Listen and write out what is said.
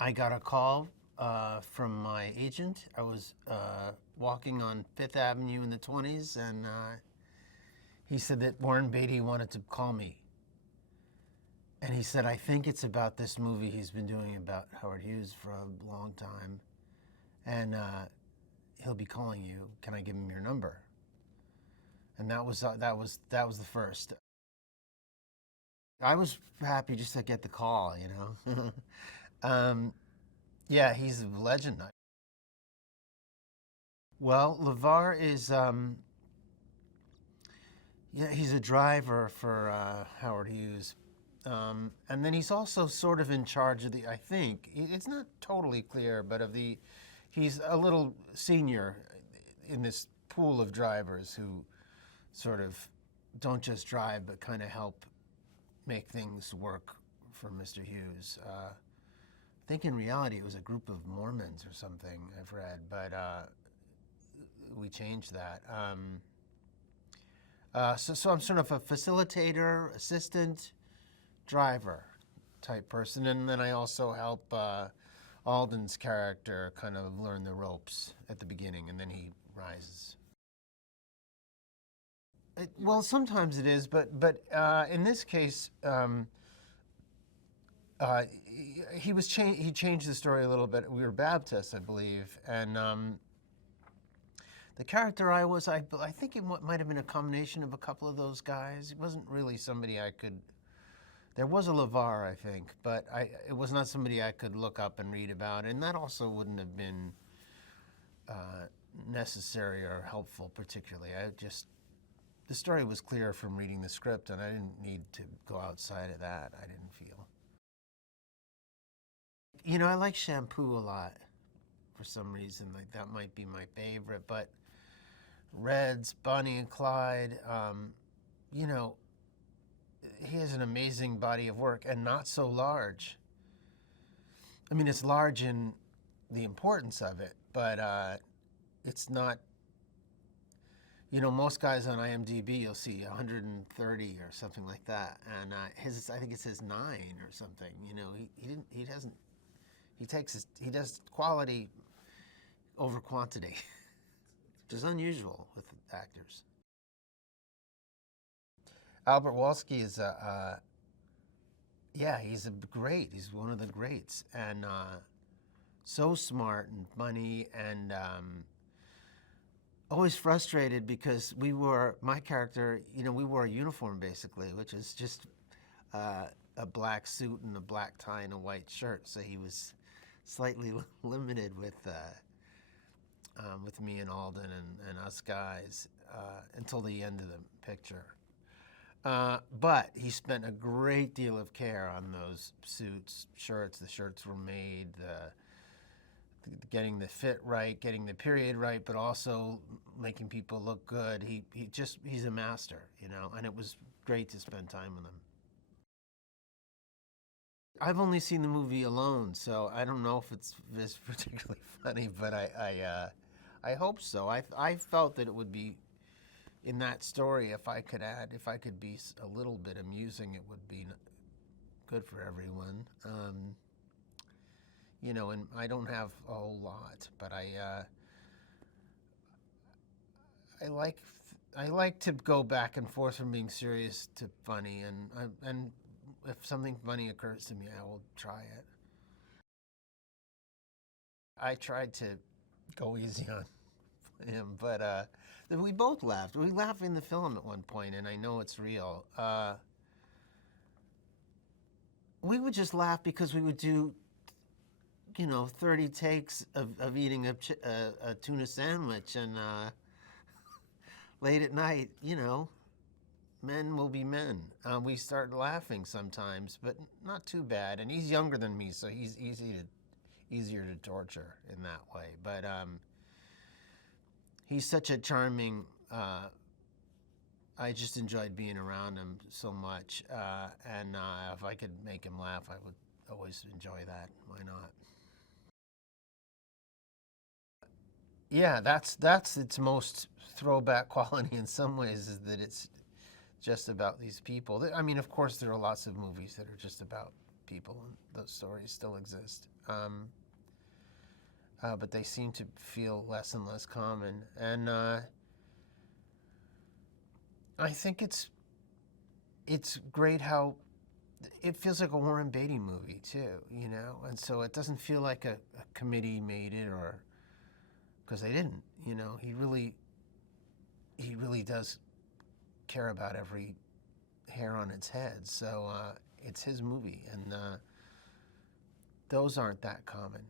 I got a call from my agent. I was walking on Fifth Avenue in the 20s, and he said that Warren Beatty wanted to call me. And he said, I think it's about this movie he's been doing about Howard Hughes for a long time. And he'll be calling you. Can I give him your number? And that was the first. I was happy just to get the call, you know. Yeah, he's a legend. Well, Lavar is, yeah, he's a driver for Howard Hughes. And then he's also sort of in charge of I think, it's not totally clear, but he's a little senior in this pool of drivers who sort of don't just drive, but kind of help make things work for Mr. Hughes. I think in reality it was a group of Mormons or something I've read, but we changed that. So I'm sort of a facilitator, assistant, driver type person, and then I also help Alden's character kind of learn the ropes at the beginning, and then he rises. Well, sometimes it is, but in this case, he changed the story a little bit. We were Baptists, I believe, and the character I think it might have been a combination of a couple of those guys. It wasn't really somebody I could. There was a Lavar, I think, but it was not somebody I could look up and read about, and that also wouldn't have been necessary or helpful particularly. The story was clear from reading the script, and I didn't need to go outside of that, I didn't feel. You know, I like Shampoo a lot for some reason. Like, that might be my favorite, but Reds, Bonnie and Clyde, you know, he has an amazing body of work and not so large. I mean, it's large in the importance of it, but it's not, you know, most guys on IMDb, you'll see 130 or something like that. And I think it says 9 or something. You know, he does quality over quantity, which is unusual with actors. Albert Wolski is yeah, he's he's one of the greats, and so smart and funny, and always frustrated because my character, you know, we wore a uniform basically, which is just a black suit and a black tie and a white shirt. So he was slightly limited with me and Alden and us guys until the end of the picture. But he spent a great deal of care on those shirts. The shirts were made, getting the fit right, getting the period right, but also making people look good. He's a master, you know, and it was great to spend time with him. I've only seen the movie alone, so I don't know if it's particularly funny, but I hope so. I felt that it would be, in that story, if I could be a little bit amusing, it would be good for everyone. You know, and I don't have a whole lot, but I like to go back and forth from being serious to funny, and if something funny occurs to me, I will try it. I tried to go easy on him, but we both laughed. We laughed in the film at one point, and I know it's real. We would just laugh because we would do, you know, 30 takes of eating a tuna sandwich, and late at night, you know, men will be men. We start laughing sometimes, but not too bad. And he's younger than me, so he's easier to torture in that way. But he's such a charming. I just enjoyed being around him so much, and if I could make him laugh, I would always enjoy that. Why not? Yeah, that's its most throwback quality in some ways, is that it's just about these people. I mean, of course, there are lots of movies that are just about people. Those stories still exist. But they seem to feel less and less common. And I think it's great how it feels like a Warren Beatty movie too, and so it doesn't feel like a committee made it, or because they didn't. He really does care about every hair on its head. So it's his movie, and those aren't that common.